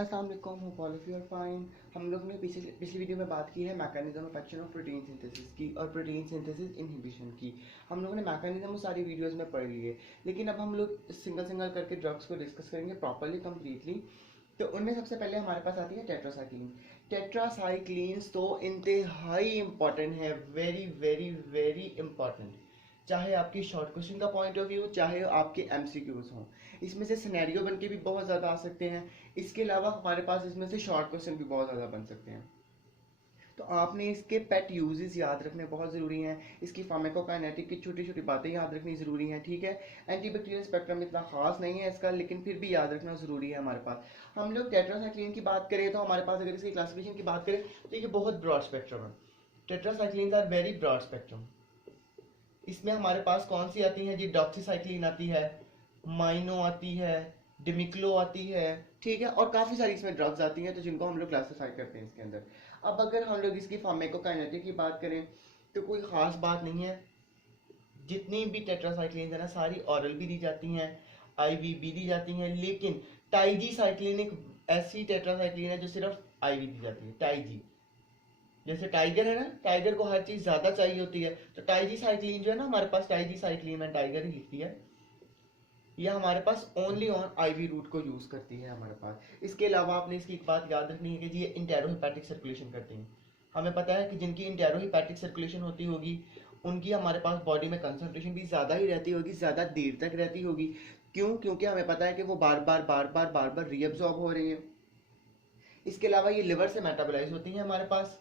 अस्सलाम वालेकुम, hope all of you are fine. हम लोग ने पिछली वीडियो में बात की है mechanism of action of protein synthesis की और प्रोटीन सिंथेसिस इनहिबिशन की। हम लोगों ने मैकेनिज्म सारी वीडियोस में पढ़ ली है, लेकिन अब हम लोग सिंगल सिंगल करके ड्रग्स को डिस्कस करेंगे प्रॉपरली कंप्लीटली। तो उनमें सबसे पहले हमारे पास आती है टेट्रासाइक्लिन। टेट्रासाइक्लिन्स तो इंतहाई इंपॉर्टेंट है, वेरी वेरी वेरी इंपॉर्टेंट। चाहे आपकी शॉर्ट क्वेश्चन का पॉइंट ऑफ व्यू, चाहे आपके एमसीक्यूज हों, इसमें से सिनेरियो बन के भी बहुत ज़्यादा आ सकते हैं। इसके अलावा हमारे पास इसमें से शॉर्ट क्वेश्चन भी बहुत ज़्यादा बन सकते हैं। तो आपने इसके पेट यूजेस याद रखने बहुत ज़रूरी हैं। इसकी फार्माकोकाइनेटिक की छोटी छोटी बातें याद रखनी ज़रूरी हैं, ठीक है। एंटीबैक्टीरियल स्पेक्ट्रम इतना खास नहीं है इसका, लेकिन फिर भी याद रखना ज़रूरी है हमारे पास। हम लोग टेट्रासाइक्लिन की बात करें तो हमारे पास, अगर इसकी क्लासिफिकेशन की बात करें तो ये बहुत ब्रॉड स्पेक्ट्रम है। Tetracycline are very broad spectrum. इसमें हमारे पास कौन सी आती है जी? डॉक्सीसाइक्लिन आती है, माइनो आती है, डिमिक्लो आती है, ठीक है, और काफ़ी सारी इसमें ड्रग्स आती हैं, तो जिनको हम लोग क्लासीफाई करते हैं इसके अंदर। अब अगर हम लोग इसकी फार्माकोकाइनेटिक की बात करें तो कोई ख़ास बात नहीं है। जितनी भी टेट्रासाइक्लिन है ना, सारी ऑरल भी दी जाती हैं, आईवी भी दी जाती हैं, लेकिन टाइजीसाइक्लिन एक ऐसी टेट्रासाइक्लिन है जो सिर्फ आईवी दी जाती है। टाइजी, जैसे टाइगर है ना, टाइगर को हर चीज ज्यादा चाहिए होती है, तो टाइजीसाइक्लिन जो है ना हमारे पास, टाइजीसाइक्लिन में टाइगर ही लिखती है, यह हमारे पास ओनली ऑन आईवी रूट को यूज करती है हमारे पास। इसके अलावा आपने इसकी एक बात याद रखनी है कि जी ये इंटेरोहिपैटिक सर्कुलेशन करती हैं। हमें पता है कि जिनकी इंटेरोहिपैटिक सर्कुलेशन होती होगी उनकी हमारे पास बॉडी में कंसंट्रेशन भी ज़्यादा ही रहती होगी, ज़्यादा देर तक रहती होगी। क्यों? क्योंकि हमें पता है कि वो बार बार बार बार बार बार रीअब्जॉर्ब हो रही है। इसके अलावा ये लिवर से मेटाबोलाइज होती हैं हमारे पास,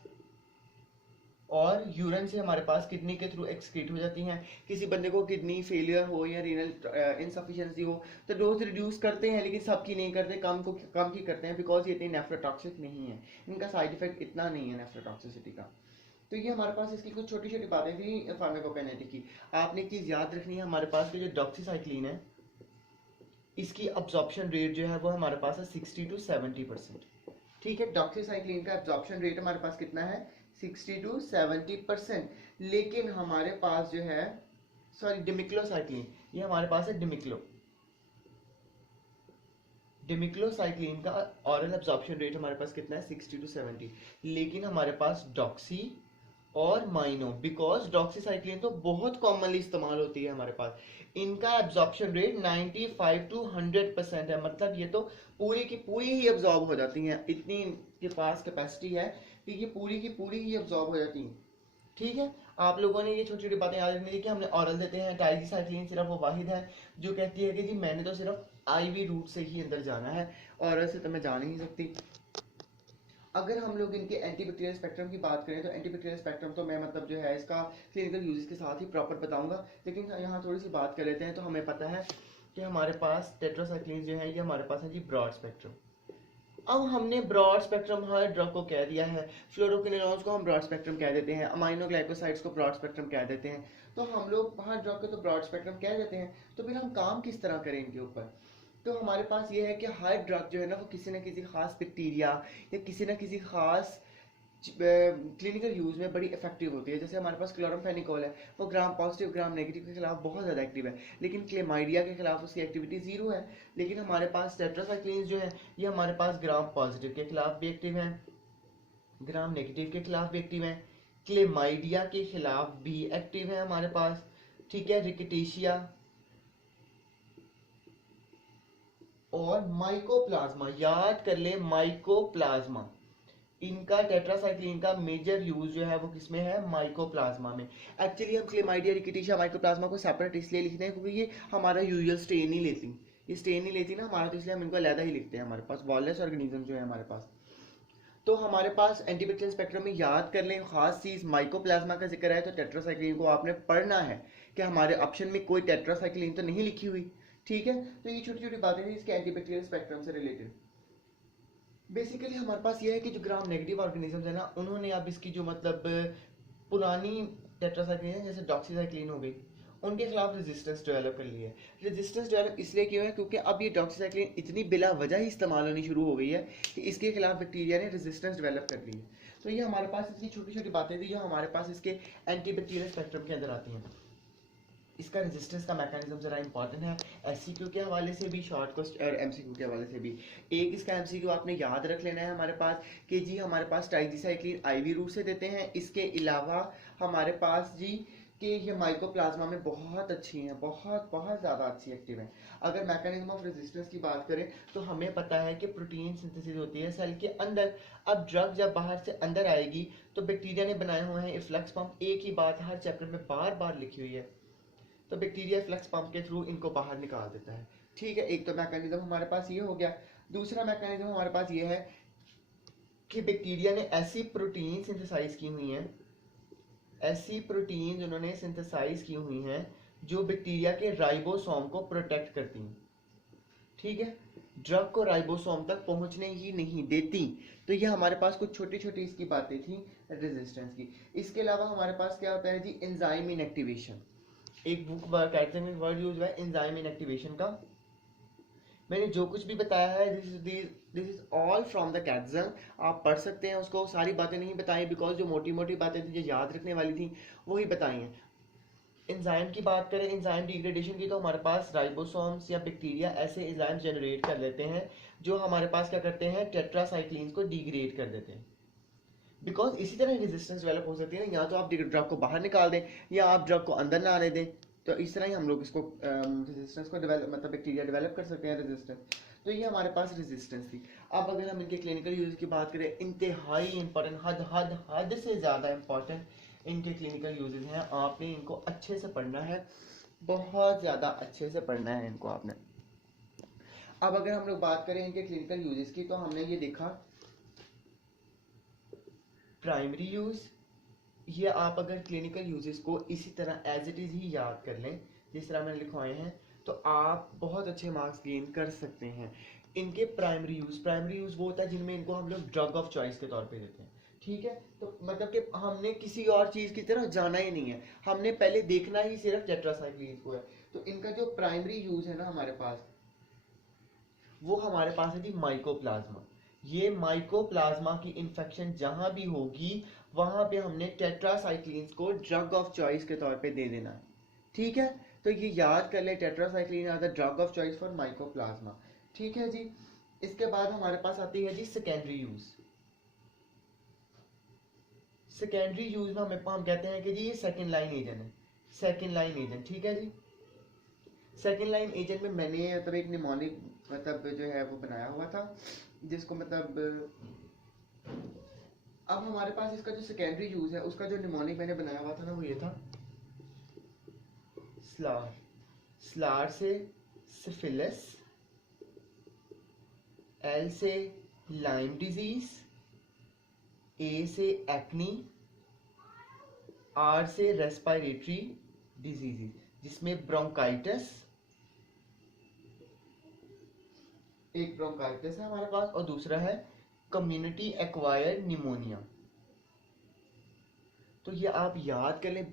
और यूरिन से हमारे पास किडनी के थ्रू एक्सक्रीट हो जाती हैं। किसी बंदे को किडनी फेलियर हो या रीनल इनसफिशिएंसी हो तो डोज रिड्यूस करते हैं, लेकिन सबकी नहीं करते, कम की करते हैं, बिकॉज ये इतनी नेफ्रोटॉक्सिक नहीं है, इनका साइड इफेक्ट इतना नहीं है नेफ्रोटॉक्सिसिटी का। तो ये हमारे पास इसकी कुछ छोटी छोटी बातें थी फार्माकोकाइनेटिक की। आपने एक चीज़ याद रखनी है, हमारे पास जो डॉक्सीसाइक्लिन है इसकी अब्जॉर्प्शन रेट जो है वो हमारे पास है 60 to 70%। ठीक है, डॉक्सीसाइक्लिन का एब्जॉर्प्शन रेट हमारे पास कितना है? 60 to 70%। लेकिन हमारे पास जो है, सॉरी, डिमिक्लोसाइक्लिन, ये हमारे पास है डिमिक्लो। डिमिक्लोसाइक्लिन का ऑरल एब्जॉर्प्शन रेट हमारे पास कितना है? 60 to 70। लेकिन हमारे पास डॉक्सी और माइनो, बिकॉज डॉक्सीसाइक्लिन तो बहुत कॉमनली इस्तेमाल होती है हमारे पास, इनका एब्जॉर्प्शन रेट 95 to 100% है। मतलब ये तो पूरी की पूरी ही एब्जॉर्ब हो जाती हैं, इतनी इनके पास कैपेसिटी है कि ये पूरी की पूरी ही एब्जॉर्ब हो जाती हैं। ठीक है, आप लोगों ने ये छोटी छोटी बातें याद रखनी थी कि हमने ऑरल देते हैं। टाइजीसाइक्लिन सिर्फ वो वाहिद है जो कहती है कि जी मैंने तो सिर्फ आईवी रूट से ही अंदर जाना है, ऑरल से तो मैं जा नहीं सकती। अगर हम लोग इनके एंटीबैक्टीरियल स्पेक्ट्रम की बात करें तो एंटीबैक्टीरियल स्पेक्ट्रम तो मैं मतलब जो है इसका क्लिनिकल यूजेस के साथ ही प्रॉपर बताऊंगा, लेकिन यहाँ थोड़ी सी बात कर लेते हैं। तो हमें पता है कि हमारे पास टेट्रासाइक्लिन जो है ये हमारे पास है जी ब्रॉड स्पेक्ट्रम। अब हमने ब्रॉड स्पेक्ट्रम हर ड्रग को कह दिया है, फ्लोरोक्विनोलोन्स को हम ब्रॉड स्पेक्ट्रम कह देते हैं, अमाइनो ग्लाइकोसाइड्स को ब्रॉड स्पेक्ट्रम कह देते हैं। तो हम लोग हर ड्रग को तो ब्रॉड स्पेक्ट्रम कह देते हैं, तो फिर हम काम किस तरह करें इनके ऊपर? तो हमारे पास ये है कि हर ड्रग जो है ना वो किसी न किसी खास बैक्टीरिया या किसी न किसी खास क्लिनिकल यूज में बड़ी इफेक्टिव होती है। जैसे हमारे पास क्लोरामफेनिकोल है, वो ग्राम पॉजिटिव ग्राम नेगेटिव के खिलाफ बहुत ज़्यादा एक्टिव है, लेकिन क्लेमाइडिया के खिलाफ उसकी एक्टिविटी जीरो है। लेकिन हमारे पास टेट्रासाइक्लिन जो है ये हमारे पास ग्राम पॉजिटिव के खिलाफ भी एक्टिव है, ग्राम नेगेटिव के खिलाफ भी एक्टिव है, क्लेमाइडिया के खिलाफ भी एक्टिव है हमारे पास, ठीक है, रिकेटेशिया और माइकोप्लाज्मा। याद कर ले, माइकोप्लाज्मा, इनका टेट्रासाइक्लिन का मेजर यूज जो है वो किसमें है? माइकोप्लाज्मा में। एक्चुअली हम क्लेमाइडिया रिकेटेशिया माइकोप्लाज्मा को सेपरेट इसलिए लिखते हैं क्योंकि ये हमारा यूजुअल स्टेन नहीं लेती, ये स्टेन नहीं लेती ना हमारा, तो इसलिए हम इनको अलग ही लिखते हैं। हमारे पास वॉललेस ऑर्गेनिज्म जो है हमारे पास। तो हमारे पास एंटीबैक्टीरियल स्पेक्ट्रम में याद कर लें, खास चीज माइकोप्लाज्मा का जिक्र है तो टेट्रासाइक्लिन को आपने पढ़ना है कि हमारे ऑप्शन में कोई टेट्रासाइक्लिन तो नहीं लिखी हुई। ठीक है, तो ये छोटी छोटी बातें थी इसके एंटीबैक्टीरियल स्पेक्ट्रम से रिलेटेड। बेसिकली हमारे पास ये है कि जो ग्राम नेगेटिव ऑर्गेनिजम्स है ना, उन्होंने अब इसकी जो मतलब पुरानी टेट्रासाइक्लिन है जैसे डॉक्सीसाइक्लिन हो गई, उनके खिलाफ रेजिस्टेंस डेवलप कर ली है। रेजिस्टेंस डेवलप इसलिए क्यों है? क्योंकि अब ये डॉक्सीसाइक्लिन इतनी बिला वजह ही इस्तेमाल होनी शुरू हो गई है कि इसके खिलाफ बैक्टीरिया ने रेजिस्टेंस डेवलप कर ली है। तो ये हमारे पास इसकी छोटी छोटी बातें थी जो हमारे पास इसके एंटीबैक्टीरियल स्पेक्ट्रम के अंदर आती हैं। इसका रेजिस्टेंस का मैकेनिज्म ज़रा इंपॉर्टेंट है, एससीक्यू के हवाले से भी, शॉर्ट क्वेश्चन और एमसीक्यू के हवाले से भी। एक इसका एमसीक्यू आपने याद रख लेना है हमारे पास कि जी हमारे पास ट्राइजीसाइक्लिन आईवी रूट से देते हैं। इसके अलावा हमारे पास जी कि ये माइकोप्लाज्मा में बहुत अच्छी हैं, बहुत बहुत ज़्यादा अच्छी एक्टिव हैं। अगर मैकेनिज्म ऑफ रेजिस्टेंस की बात करें तो हमें पता है कि प्रोटीन सिंथेसिस होती है सेल के अंदर। अब ड्रग जब बाहर से अंदर आएगी तो बैक्टीरिया ने बनाए हुए हैं इफ्लक्स पंप। एक ही बात हर चैप्टर में बार बार लिखी हुई है, तो बैक्टीरिया फ्लक्स पंप के थ्रू इनको बाहर निकाल देता है। ठीक है, एक तो मैकेनिज्म हमारे पास ये हो गया। दूसरा मैकेनिज्म हमारे पास ये है कि बैक्टीरिया ने ऐसी प्रोटीन सिंथेसाइज की हुई हैं, ऐसी प्रोटीन उन्होंने सिंथेसाइज की हुई हैं जो बैक्टीरिया के राइबोसोम को प्रोटेक्ट करती हैं। ठीक है, ड्रग को राइबोसोम तक पहुंचने ही नहीं देती। तो ये हमारे पास कुछ छोटी छोटी इसकी बातें थी रेजिस्टेंस की। इसके अलावा हमारे पास क्या होता है जी, एंजाइम इनएक्टिवेशन। एक बुक कैटजन वर्ड यूज हुआ है एंजाइम इनएक्टिवेशन का। मैंने जो कुछ भी बताया है this is all from the कैटजन, आप पढ़ सकते हैं उसको। सारी बातें नहीं बताई बिकॉज जो मोटी मोटी बातें थी जो याद रखने वाली थी वही बताई हैं। एंजाइम की बात करें, एंजाइम डिग्रेडेशन की, तो हमारे पास राइबोसोम्स या बैक्टीरिया ऐसे एंजाइम जनरेट कर लेते हैं जो हमारे पास क्या करते हैं, टेट्रासाइक्लिन्स को डिग्रेड कर देते हैं। बिकॉज इसी तरह रेजिस्टेंस डेवलप हो सकती है ना, या तो आप ड्रग को बाहर निकाल दें या आप ड्रग को अंदर ना आने दें। तो इस तरह ही हम लोग इसको रेजिस्टेंस को डेवलप मतलब बैक्टीरिया डेवलप कर सकते हैं रेजिस्टेंस। तो ये हमारे पास रेजिस्टेंस थी। अब अगर हम इनके क्लिनिकल यूज की बात करें, इंतहाई इंपॉर्टेंट, हद हद हद से ज़्यादा इंपॉर्टेंट इनके क्लिनिकल यूजेस हैं। आपने इनको अच्छे से पढ़ना है, बहुत ज़्यादा अच्छे से पढ़ना है इनको आपने। अब अगर हम लोग बात करें इनके क्लिनिकल यूजेस की, तो हमने ये देखा प्राइमरी यूज। ये आप अगर क्लिनिकल यूजेस को इसी तरह एज इट इज़ ही याद कर लें जिस तरह मैंने लिखवाए हैं, तो आप बहुत अच्छे मार्क्स गेन कर सकते हैं। इनके प्राइमरी यूज वो होता है जिनमें इनको हम लोग ड्रग ऑफ चॉइस के तौर पे देते हैं। ठीक है, तो मतलब कि हमने किसी और चीज़ की तरह जाना ही नहीं है, हमने पहले देखना ही सिर्फ टेट्रासाइक्लिन को है। तो इनका जो प्राइमरी यूज है ना हमारे पास, वो हमारे पास है जी माइकोप्लाज्मा। ये माइकोप्लाज्मा की इन्फेक्शन जहां भी होगी वहां पे हमने टेट्रासाइक्लिन्स को ड्रग ऑफ चॉइस के तौर पे दे देना है। ठीक है, तो ये याद कर ले, tetracycline are the drug of choice for mycoplasma. ठीक है जी। इसके बाद हमारे पास आती है जी सेकेंडरी यूज। सेकेंडरी यूज में हम कहते हैं कि जी ये सेकेंड लाइन एजेंट है, सेकेंड लाइन एजेंट। ठीक है जी, सेकेंड लाइन एजेंट में मैंने मतलब एक निमोनिक मतलब जो है वो बनाया हुआ था, जिसको मतलब अब हमारे पास इसका जो सेकेंडरी यूज है उसका जो निमोनिक मैंने बनाया हुआ था ना वो ये था स्लार। स्लार से सिफिलिस, एल से लाइम डिजीज, ए से एक्नी, आर से रेस्पिरेटरी डिजीजेस जिसमें ब्रोंकाइटिस, एक ब्रोंकाइटिस है हमारे पास और दूसरा है कम्युनिटी एक्वायर्ड निमोनिया। तो ये आप याद कर लें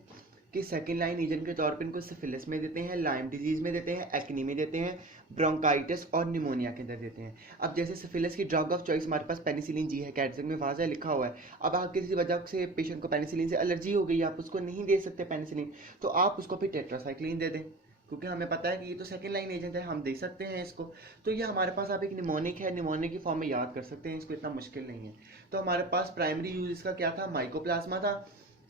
कि सेकेंड लाइन एजेंट के तौर पे इनको सिफिलिस में देते हैं, लाइम डिजीज में देते हैं, एक्नी में देते हैं, ब्रोंकाइटिस और निमोनिया के अंदर देते हैं। अब जैसे सिफिलिस की ड्रग ऑफ चॉइस हमारे पास पेनिसिलिन जी है, कैटजन में वाज़ह लिखा हुआ है। अब आप किसी वजह से पेशेंट को पेनिसिलिन से एलर्जी हो गई, आप उसको नहीं दे सकते पेनिसिलिन, तो आप उसको फिर टेट्रासाइक्लिन दे दें, क्योंकि हमें पता है कि ये तो सेकेंड लाइन एजेंट है, हम दे सकते हैं इसको। तो ये हमारे पास आप एक निमोनिक है, निमोनिक की फॉर्म में याद कर सकते हैं, इसको इतना मुश्किल नहीं है। तो हमारे पास प्राइमरी यूज इसका क्या था, माइकोप्लाज्मा था।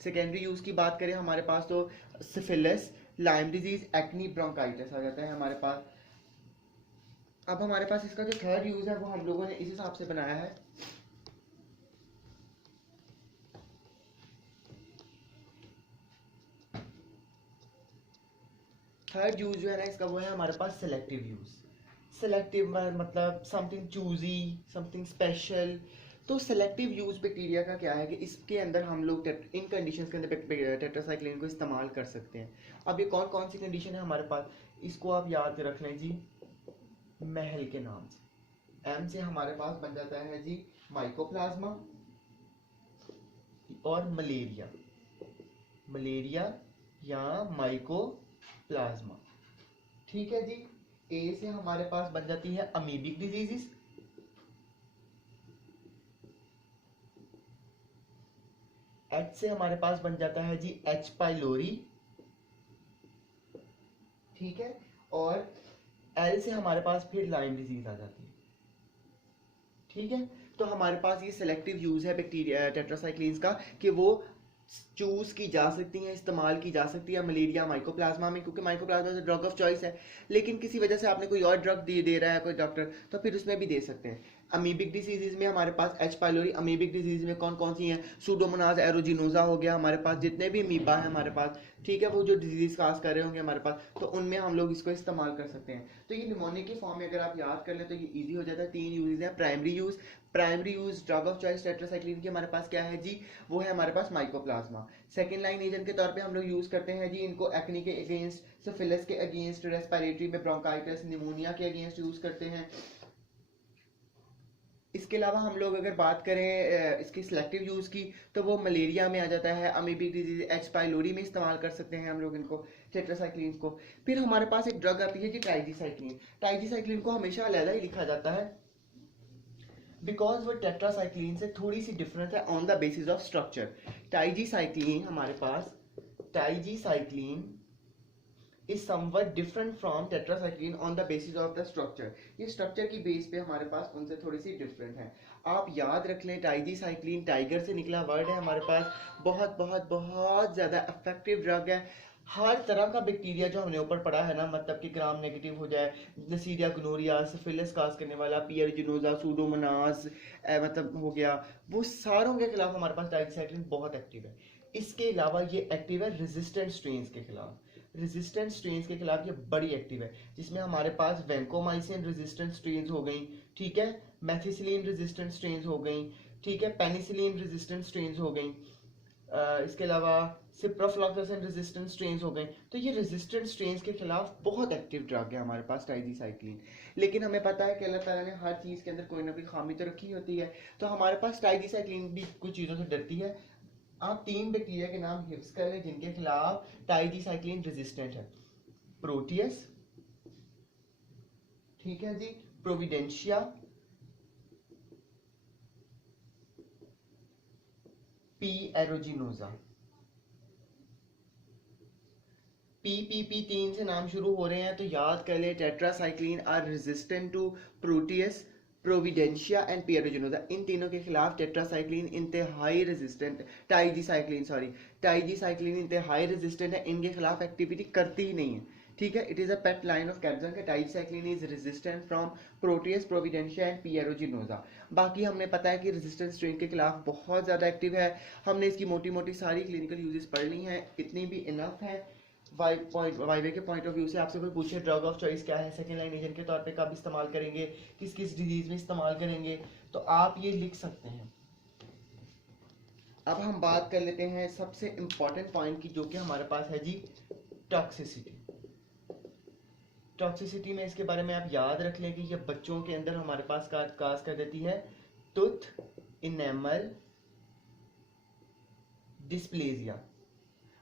सेकेंडरी यूज की बात करें हमारे पास तो syphilis, lyme disease, acne, bronchitis आ जाता है हमारे पास। अब हमारे पास इसका जो थर्ड यूज है वो हम लोगों ने इस हिसाब से बनाया है। थर्ड यूज जो है ना इसका वो है हमारे पास सिलेक्टिव यूज। सिलेक्टिव मतलब समथिंग चूजी, समथिंग स्पेशल। तो सेलेक्टिव यूज बैक्टीरिया का क्या है कि इसके अंदर हम लोग इन कंडीशंस के अंदर टेट्रासाइक्लिन को इस्तेमाल कर सकते हैं। अब ये कौन कौन सी कंडीशन है हमारे पास, इसको आप याद रख लें जी महल के नाम से। एम से हमारे पास बन जाता है जी माइकोप्लाज्मा और मलेरिया, मलेरिया या माइकोप्लाज्मा। ठीक है जी। ए से हमारे पास बन जाती है अमीबिक डिजीजेस, एच से हमारे पास बन जाता है जी एच पाइलोरी, ठीक है, और एल से हमारे पास फिर लाइम डिजीज आ जाती है। ठीक है, तो हमारे पास ये सेलेक्टिव यूज है बैक्टीरिया टेट्रासाइक्लिन्स का कि वो चूज की जा सकती हैं, इस्तेमाल की जा सकती है मलेरिया माइकोप्लाज्मा में, क्योंकि माइकोप्लाज्मा ड्रग ऑफ चॉइस है। लेकिन किसी वजह से आपने कोई और ड्रग दे रहा है कोई डॉक्टर, तो फिर उसमें भी दे सकते हैं। अमीबिक डिजीज में हमारे पास एच पाइलोरी, अमीबिक डिजीज में कौन कौन सी हैं, सूडोमोनाज एरोजिनोजा हो गया हमारे पास, जितने भी अमीबा है हमारे पास, ठीक है, वो जो डिजीज काज कर रहे होंगे हमारे पास, तो उनमें हम लोग इसको इस्तेमाल कर सकते हैं। तो ये निमोनिया के फॉर्म में अगर आप याद कर लें तो ये इजी हो जाता है। 3 यूजेज हैं। Primary use drug of choice tetracycline की हमारे पास क्या है जी, वो है हमारे पास माइकोप्लाज्मा। सेकेंड लाइन एजेंट के तौर पे हम लोग यूज करते हैं जी इनको एक्ने के अगेंस्ट, सिफिलिस के अगेंस्ट, रेस्पिरेटरी में ब्रोंकाइटिस, निमोनिया के अगेंस्ट यूज करते हैं। इसके अलावा हम लोग अगर बात करें इसकी सिलेक्टिव यूज की, तो वो मलेरिया में आ जाता है, अमीबिक डिजीज एच पाइलोरी में इस्तेमाल कर सकते हैं हम लोग इनको टेट्रासाइक्लिन को। फिर हमारे पास एक ड्रग आती है जी ट्राइजीसाइक्लिन। ट्राइजीसाइक्लिन को हमेशा अलग ही लिखा जाता है बिकॉज वो टेट्रासाइक्लिन से थोड़ी सी डिफरेंट है on the basis of structure. Tigecycline हमारे पास, tigecycline is somewhat different from tetracycline on the basis of the structure। ये स्ट्रक्चर की बेस पे हमारे पास उनसे थोड़ी सी डिफरेंट है। आप याद रख लें ट्राइजीसाइक्लिन टाइगर से निकला वर्ड है हमारे पास, बहुत बहुत बहुत ज़्यादा इफेक्टिव ड्रग है। हर तरह का बैक्टीरिया जो हमने ऊपर पढ़ा है ना, मतलब कि ग्राम नेगेटिव हो जाए, नसीरिया गोनोरिया, सिफिलिस काज करने वाला, पी एरिजिनोजा, सूडोमोनास मतलब हो गया, वो सारों के खिलाफ हमारे पास ट्राइजीसाइक्लिन बहुत एक्टिव है। इसके अलावा ये एक्टिव है रेजिस्टेंट स्ट्रेन्स के खिलाफ, रेजिस्टेंट स्ट्रेन्स के खिलाफ ये बड़ी एक्टिव है, जिसमें हमारे पास वैंकोमाइसिन रेजिस्टेंट स्ट्रेन्स हो गई, ठीक है, मेथिसिलिन रेजिस्टेंट स्ट्रेन्स हो गई, ठीक है, पेनिसिलिन रेजिस्टेंट स्ट्रेन्स हो गई, इसके अलावा सिप्रोफ्लॉक्सासिन रेजिस्टेंट स्ट्रेन्स हो गए। तो ये रेजिस्टेंट स्ट्रेन्स के खिलाफ बहुत एक्टिव ड्रग है हमारे पास ट्राइजीसाइक्लिन। लेकिन हमें पता है कि अल्लाह ताला ने हर चीज़ के अंदर कोई ना कोई खामी तो रखी होती है, तो हमारे पास ट्राइजीसाइक्लिन भी कुछ चीज़ों से डरती है। आप 3 बैक्टीरिया के नाम हिफ्स कर लें जिनके खिलाफ ट्राइजीसाइक्लिन रेजिस्टेंट है। प्रोटियस, ठीक है जी, प्रोविडेंशिया, पी एरोजिनोजा। पी 3 से नाम शुरू हो रहे हैं तो याद कर ले tetracycline are resistant to Proteus, Providencia and P aeruginosa. इन तीनों के खिलाफ टेट्रासाइक्लिन इंतहाई रेजिस्टेंट, टाइजीसाइक्लिन इंतहाई रेजिस्टेंट है, इनके खिलाफ एक्टिविटी करती ही नहीं है। ठीक है, it is a pet line of caption के tigecycline is resistant from Proteus, Providencia and P aeruginosa. बाकी हमने पता है कि रेजिस्टेंट स्ट्रेन के खिलाफ बहुत ज़्यादा एक्टिव है। हमने इसकी मोटी मोटी सारी क्लिनिकल यूजेस पढ़ ली हैं, इतनी भी इनफ है। वाईवे के पॉइंट ऑफ व्यू से आपसे कोई पूछे ड्रग ऑफ चॉइस क्या है, सेकेंड लाइन एजेंट के तौर पे कब इस्तेमाल करेंगे, किस किस डिजीज में इस्तेमाल करेंगे, तो आप ये लिख सकते हैं। अब हम बात कर लेते हैं सबसे इंपॉर्टेंट पॉइंट की, जो कि हमारे पास है जी टॉक्सिसिटी। टॉक्सिसिटी में इसके बारे में आप याद रख लें कि ये बच्चों के अंदर हमारे पास काज कर देती है टूथ इनेमल डिस्प्लेजिया।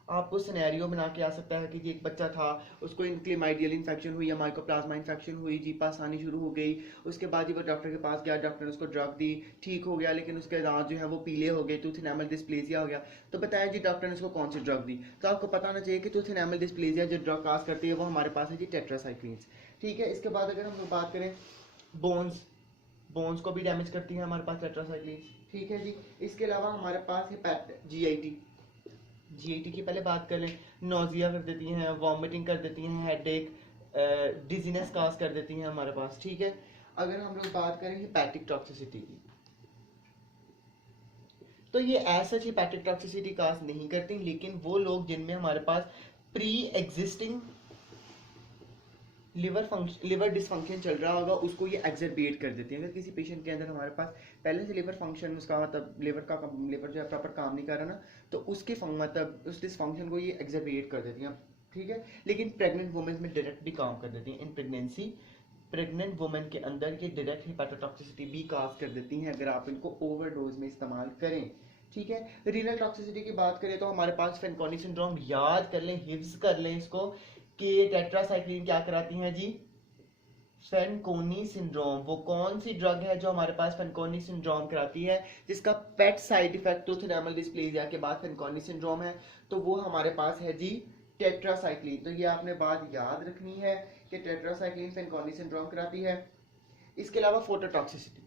आपको सिनेरियो बना के आ सकता है कि जी एक बच्चा था, उसको इंक्लेमाइडियल इन्फेक्शन हुई या माइकोप्लाज्मा इन्फेक्शन हुई, जी पास आनी शुरू हो गई, उसके बाद ही वो डॉक्टर के पास गया, डॉक्टर ने उसको ड्रग दी, ठीक हो गया, लेकिन उसके दांत जो है वो पीले हो गए, टूथ इनेमल डिस्प्लेजिया हो गया। तो बताया जी डॉक्टर ने उसको कौन सी ड्रग दी, तो आपको पता होना चाहिए कि टूथ इनेमल डिस्प्लेजिया जो ड्रग काज करती है वो हमारे पास है जी टेट्रासाइक्लिन। ठीक है, इसके बाद अगर हम लोग बात करें बोन्स को भी डैमेज करती है हमारे पास टेट्रासाइक्लिन। ठीक है जी, इसके अलावा हमारे पास है जीआईटी की पहले बात कर लें, नोजिया कर देती हैं, वॉमिटिंग कर देती हैं, हेडेक, डिजीनेस काज कर देती हैं हमारे पास। ठीक है, अगर हम लोग बात करें हेपेटिक टॉक्सिसिटी की, तो ये ऐसा हेपेटिक टॉक्सिसिटी काज नहीं करती, लेकिन वो लोग जिनमें हमारे पास प्री एग्जिस्टिंग लिवर डिसफंक्शन चल रहा होगा उसको ये एग्जरबेट कर देती है। अगर किसी पेशेंट के अंदर हमारे पास पहले से लिवर फंक्शन, उसका मतलब लिवर जो है प्रॉपर काम नहीं कर रहा ना, तो उसके मतलब उस डिसफंक्शन को ये एग्जरबेट कर देती हैं। ठीक है, लेकिन प्रेग्नेंट वुमेन में डायरेक्ट भी काम कर देती हैं। इन प्रेगनेंसी प्रेग्नेंट वुमेन के अंदर ये डायरेक्ट हेपेटोटॉक्सिसिटी भी काज कर देती हैं अगर आप इनको ओवरडोज में इस्तेमाल करें। ठीक है, रीनल टॉक्सिसिटी की बात करें तो हमारे पास फेनकोनी सिंड्रोम, याद कर लें, हिफ्ज कर लें इसको कि टेट्रासाइक्लिन क्या कराती हैं जी, फेनकोनी सिंड्रोम। वो कौन सी ड्रग है जो हमारे पास फेनकोनी सिंड्रोम कराती है, जिसका pet side effect tooth enamel dysplasia के बाद फेनकोनी सिंड्रोम है, तो वो हमारे पास है जी टेट्रासाइक्लिन, तो ये आपने बात याद रखनी है कि टेट्रासाइक्लिन फेनकॉनी सिंड्रोम कराती है। इसके अलावा फोटोटॉक्सिसिटी,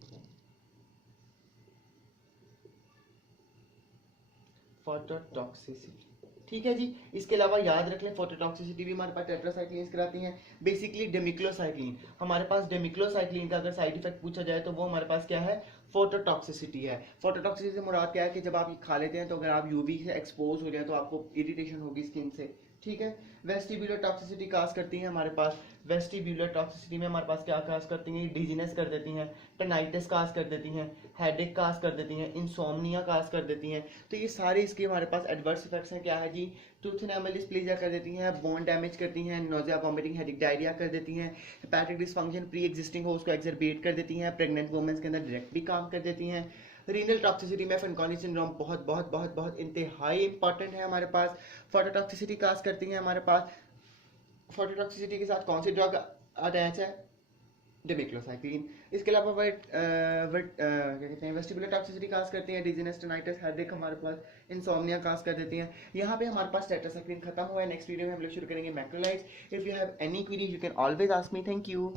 फोटोटॉक्सिसिटी, ठीक है जी। इसके अलावा याद रख लें फोटोटॉक्सिसिटी भी हमारे पास टेट्रासाइक्लिन कराती हैं। बेसिकली डेमिक्लोसाइक्लिन, हमारे पास डेमिक्लोसाइक्लिन का अगर साइड इफेक्ट पूछा जाए तो वो हमारे पास क्या है, फोटोटॉक्सिसिटी है। फोटोटॉक्सिसिटी से मुराद क्या है कि जब आप ये खा लेते हैं तो अगर आप यूवी से एक्सपोज हो जाए तो आपको इरिटेशन होगी स्किन से, ठीक है। वेस्टिब्यूलर टॉक्सिसिटी काज करती है हमारे पास, वेस्टिब्यूलर टॉक्सिसिटी में हमारे पास क्या काज करती हैं, डिजीनेस कर देती हैं, टेनाइटिस काज कर देती हैं, हेडेक काज कर देती हैं, इंसोम्निया काज कर देती हैं। तो ये सारे इसके हमारे पास एडवर्स इफेक्ट्स हैं। क्या है जी, टूथ एनामल डिस्प्लेजिया कर देती हैं, बोन डैमेज करती हैं, नोजिया वॉमिटिंग हेडेक डायरिया कर देती हैं, हेपेटिक डिसफंक्शन प्री एग्जिस्टिंग हो उसको एक्सरबेट कर देती हैं, प्रेग्नेंट वुमेन्स के अंदर डायरेक्ट भी काम कर देती हैं। रीनल टॉक्सिसिटी में फेनकॉनी सिंड्रोम बहुत बहुत बहुत बहुत इंतहाई इंपॉर्टेंट है हमारे पास। फोटोटॉक्सिसिटी काज करती है हमारे पास। फोटोटॉक्सिसिटी के साथ कौन सी ड्रग अटैच है, डेमिक्लोसाइक्लिन। इसके अलावा क्या कहते हैं, वेस्टिबुलर टॉक्सिसिटी काज करती है, डिजीनेस टेनाइटिस हेडेक हमारे पास, इंसोम्निया काज कर देती हैं। यहाँ पे हमारे पास टेट्रासाइक्लिन खत्म हुआ है। नेक्स्ट वीडियो में हम लोग शुरू करेंगे macrolides. If you have any query you can always ask me. Thank you.